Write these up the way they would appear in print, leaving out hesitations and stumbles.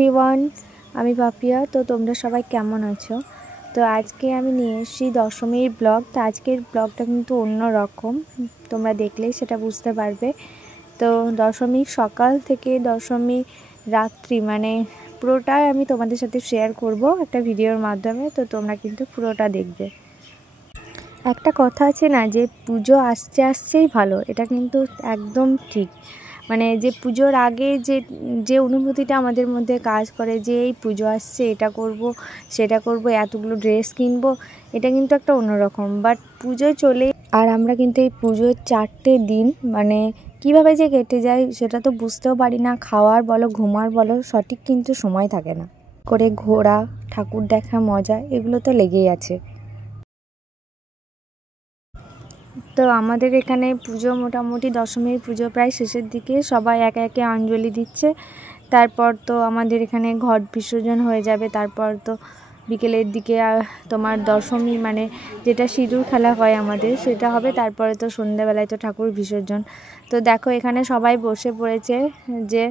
Everyone, আমি পাপিয়া। তো তোমরা সবাই কেমন আছো? তো আজকে আমি নিয়ে এসেছি দশমীর ব্লগ। তো আজকের ব্লগটা কিন্তু অন্য রকম, তোমরা দেখলেই সেটা বুঝতে পারবে। তো দশমীর সকাল থেকে দশমী রাত্রি মানে পুরোটাই আমি তোমাদের সাথে শেয়ার করব একটা ভিডিওর মাধ্যমে। তো তোমরা কিন্তু পুরোটা দেখবে। একটা কথা আছে না, যে পুজো আসছেই ভালো, এটা কিন্তু একদম ঠিক। মানে যে পুজোর আগে যে অনুভূতিটা আমাদের মধ্যে কাজ করে, যে এই পুজো আসছে, এটা করব সেটা করব, এতগুলো ড্রেস কিনবো, এটা কিন্তু একটা অন্যরকম। বাট পুজো চলে আর আমরা কিন্তু এই পুজোর 4টে দিন মানে কিভাবে যে কেটে যায় সেটা তো বুঝতেও পারি না। খাওয়ার বলো, ঘুমার বলো, সঠিক কিন্তু সময় থাকে না। করে ঘোরা, ঠাকুর দেখা, মজা, এগুলো তো লেগেই আছে। তো আমাদের এখানে পুজো মোটামুটি দশমীর পুজো প্রায় শেষের দিকে, সবাই একে একে অঞ্জলি দিচ্ছে। তারপর তো আমাদের এখানে ঘট বিসর্জন হয়ে যাবে। তারপর তো বিকেলের দিকে তোমার দশমী মানে যেটা সিঁদুর খেলা হয় আমাদের, সেটা হবে। তারপরে তো সন্ধ্যাবেলায় তো ঠাকুর বিসর্জন। তো দেখো এখানে সবাই বসে পড়েছে যে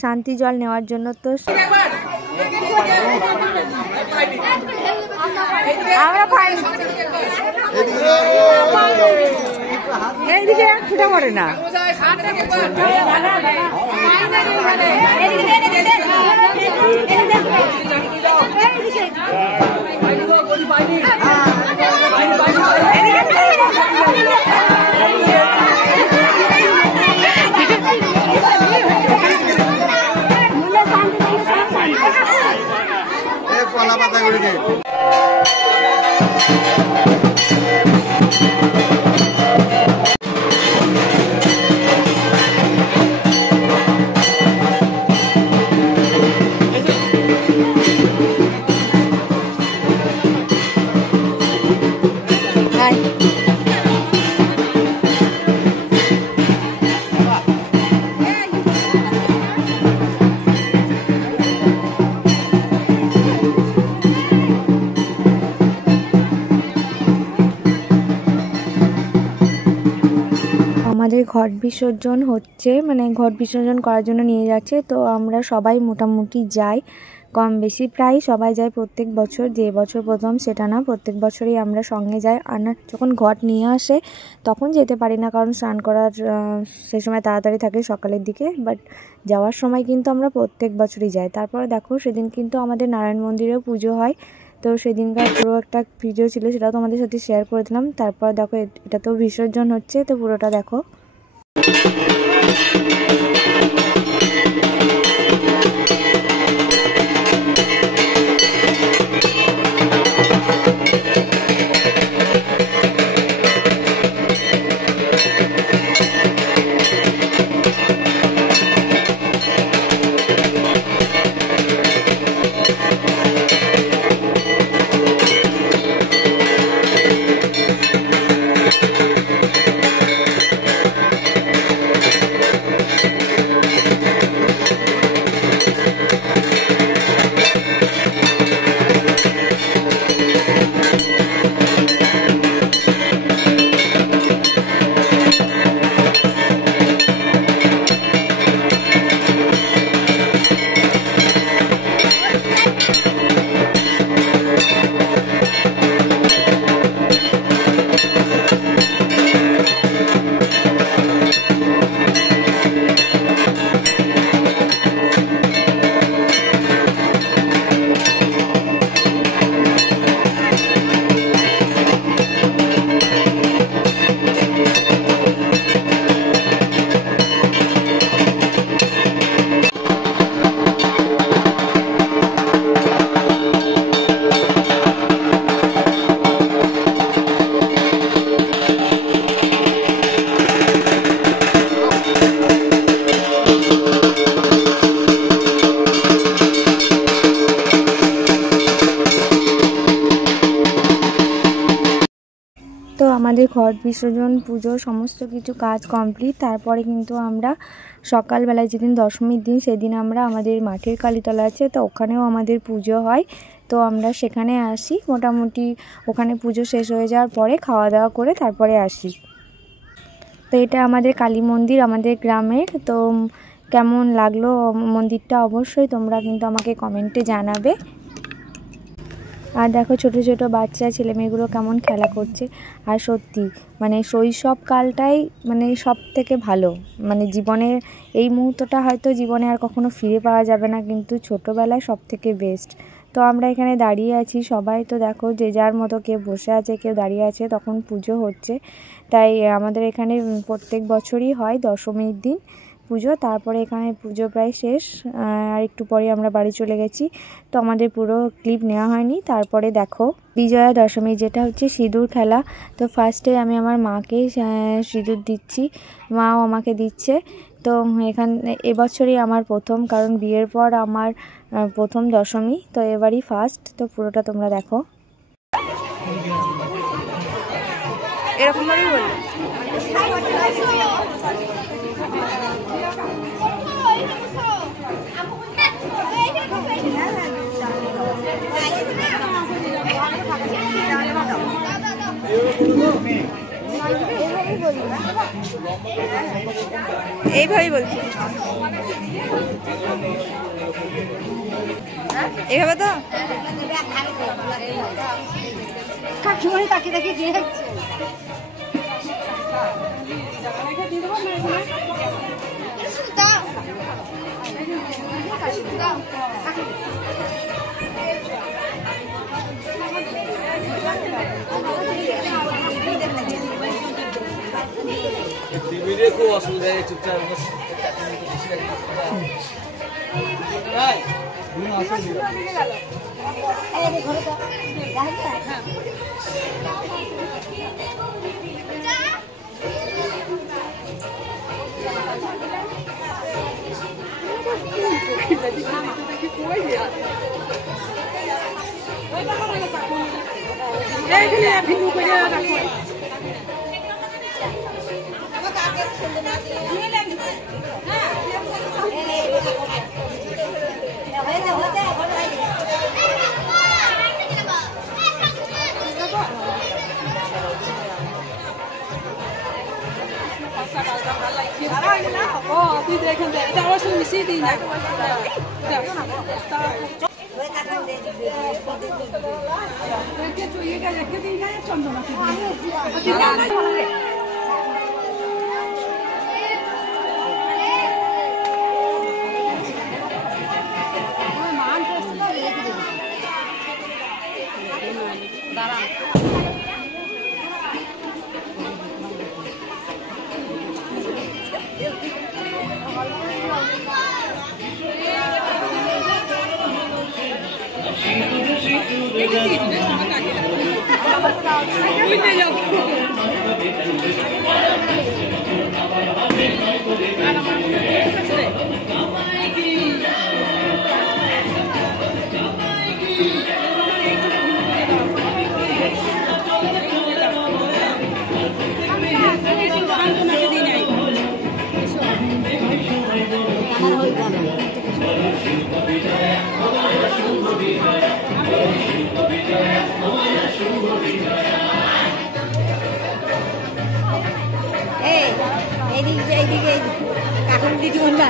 শান্তি জল নেওয়ার জন্য। তো এইদিকে ছুটে পড়ে না। আমাদের ঘট বিসর্জন হচ্ছে, মানে ঘট বিসর্জন করার জন্য নিয়ে যাচ্ছে। তো আমরা সবাই মোটামুটি যাই, কম বেশি প্রায় সবাই যায় প্রত্যেক বছর। যে বছর প্রথম সেটা না, প্রত্যেক বছরই আমরা সঙ্গে যাই। আর যখন ঘট নিয়ে আসে তখন যেতে পারি না, কারণ স্নান করার সে সময় তাড়াতাড়ি থাকে সকালের দিকে। বাট যাওয়ার সময় কিন্তু আমরা প্রত্যেক বছরই যাই। তারপরে দেখো সেদিন কিন্তু আমাদের নারায়ণ মন্দিরেও পুজো হয়। তো সেদিনকার পুরো একটা ভিডিও ছিল, সেটাও তোমাদের সাথে শেয়ার করে দিলাম। তারপর দেখো এটা তো বিসর্জন হচ্ছে, তো পুরোটা দেখো। তো আমাদের ঘট বিসর্জন, পুজো, সমস্ত কিছু কাজ কমপ্লিট। তারপরে কিন্তু আমরা সকালবেলায়, যেদিন দশমীর দিন, সেদিন আমরা আমাদের মাঠের কালীতলা আছে, তো ওখানেও আমাদের পুজো হয়। তো আমরা সেখানে আসি, মোটামুটি ওখানে পুজো শেষ হয়ে যাওয়ার পরে খাওয়া দাওয়া করে তারপরে আসি। তো এটা আমাদের কালী মন্দির আমাদের গ্রামের। তো কেমন লাগলো মন্দিরটা অবশ্যই তোমরা কিন্তু আমাকে কমেন্টে জানাবে। আর দেখো ছোট ছোট বাচ্চা ছেলেমেয়েগুলো কেমন খেলা করছে। আর সত্যি মানে শৈশবকালটাই মানে সব থেকে ভালো, মানে জীবনের এই মুহূর্তটা হয়তো জীবনে আর কখনো ফিরে পাওয়া যাবে না, কিন্তু ছোটোবেলায় সব থেকে বেস্ট। তো আমরা এখানে দাঁড়িয়ে আছি সবাই, তো দেখো যে যার মতো কেউ বসে আছে কেউ দাঁড়িয়ে আছে, তখন পুজো হচ্ছে। তাই আমাদের এখানে প্রত্যেক বছরই হয় দশমীর দিন পুজো। তারপরে এখানে পুজো প্রায় শেষ, আর একটু পরে আমরা বাড়ি চলে গেছি, তো আমাদের পুরো ক্লিপ নেওয়া হয়নি। তারপরে দেখো বিজয়া দশমী, যেটা হচ্ছে সিঁদুর খেলা। তো ফার্স্টে আমি আমার মাকে সিঁদুর দিচ্ছি, মাও আমাকে দিচ্ছে। তো এবছরই আমার প্রথম, কারণ বিয়ের পর আমার প্রথম দশমী, তো এবারই ফার্স্ট। তো পুরোটা তোমরা দেখো। এরকম ভাবেই বলবো। এইভাবেই বলছি, এইভাবে তো কাকিমণি তাকিয়ে তাকিয়ে দিয়ে যাচ্ছে। খুব অসুবিধা চুপচাপ তুই দেখেন আমার সঙ্গে মিশিয়ে দিই না। এইদিকে কাকুন দিদি বন্ধা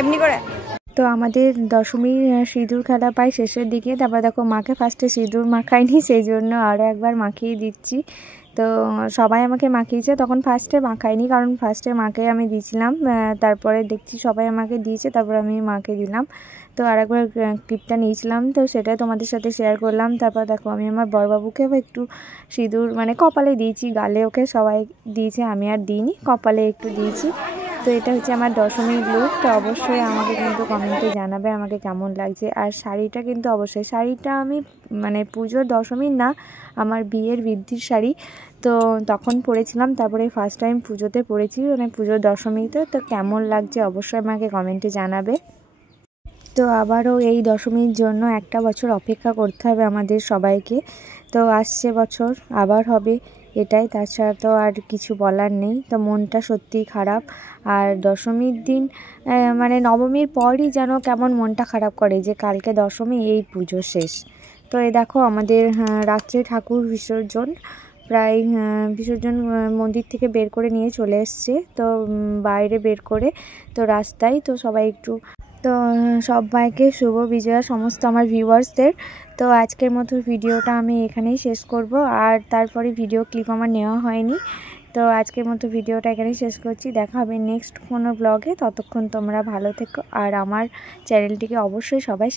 এমনি করে তো আমাদের দশমীর সিঁদুর খেলা পাই শেষের দিকে। তারপর দেখো মাকে ফার্স্টে সিঁদুর মাখায়নি, সেই জন্য আরও একবার মাখিয়ে দিচ্ছি। তো সবাই আমাকে মাখিয়েছে, তখন ফার্স্টে মাখায়নি কারণ ফার্স্টে মাকে আমি দিয়েছিলাম, তারপরে দেখছি সবাই আমাকে দিয়েছে, তারপর আমি মাকে দিলাম। তো আরেকবার ক্লিপটা নিয়েছিলাম, তো সেটা তোমাদের সাথে শেয়ার করলাম। তারপর দেখো আমি আমার বড়বাবুকেও একটু সিঁদুর মানে কপালে দিয়েছি, গালে ওকে সবাই দিয়েছে, আমি আর দিইনি, কপালে একটু দিয়েছি। তো এটা হচ্ছে আমার দশমীর লুক। তো অবশ্যই আমাকে কিন্তু কমেন্টে জানাবে আমাকে কেমন লাগছে। আর শাড়িটা কিন্তু অবশ্যই, শাড়িটা আমি মানে পুজোর দশমীর না, আমার বিয়ের বৃদ্ধির শাড়ি, তো তখন পরেছিলাম। তারপরে ফার্স্ট টাইম পুজোতে পরেছি, মানে পুজোর দশমীতে। তো কেমন লাগছে অবশ্যই আমাকে কমেন্টে জানাবে। তো আবারও এই দশমীর জন্য একটা বছর অপেক্ষা করতে হবে আমাদের সবাইকে। তো আসছে বছর আবার হবে, এটাই, তাছাড়া তো আর কিছু বলার নেই। তো মনটা সত্যিই খারাপ। আর দশমীর দিন মানে নবমীর পরই যেন কেমন মনটা খারাপ করে যে কালকে দশমী, এই পুজো শেষ। তো এই দেখো আমাদের রাত্রে ঠাকুর বিসর্জন, প্রায় বিসর্জন মন্দির থেকে বের করে নিয়ে চলে এসছে, তো বাইরে বের করে তো রাস্তায়। তো সবাই একটু, তো সবাইকে শুভ বিজয়া সমস্ত আমার ভিউয়ার্সদের। তো আজকের মতো ভিডিওটা আমি এখানেই শেষ করব, আর তারপরে ভিডিও ক্লিপ আমার নেওয়া হয়নি। তো আজকের মতো ভিডিওটা এখানেই শেষ করছি, দেখা হবে নেক্সট কোনো ব্লগে। ততক্ষণ তোমরা ভালো থেকো, আর আমার চ্যানেলটিকে অবশ্যই সবাই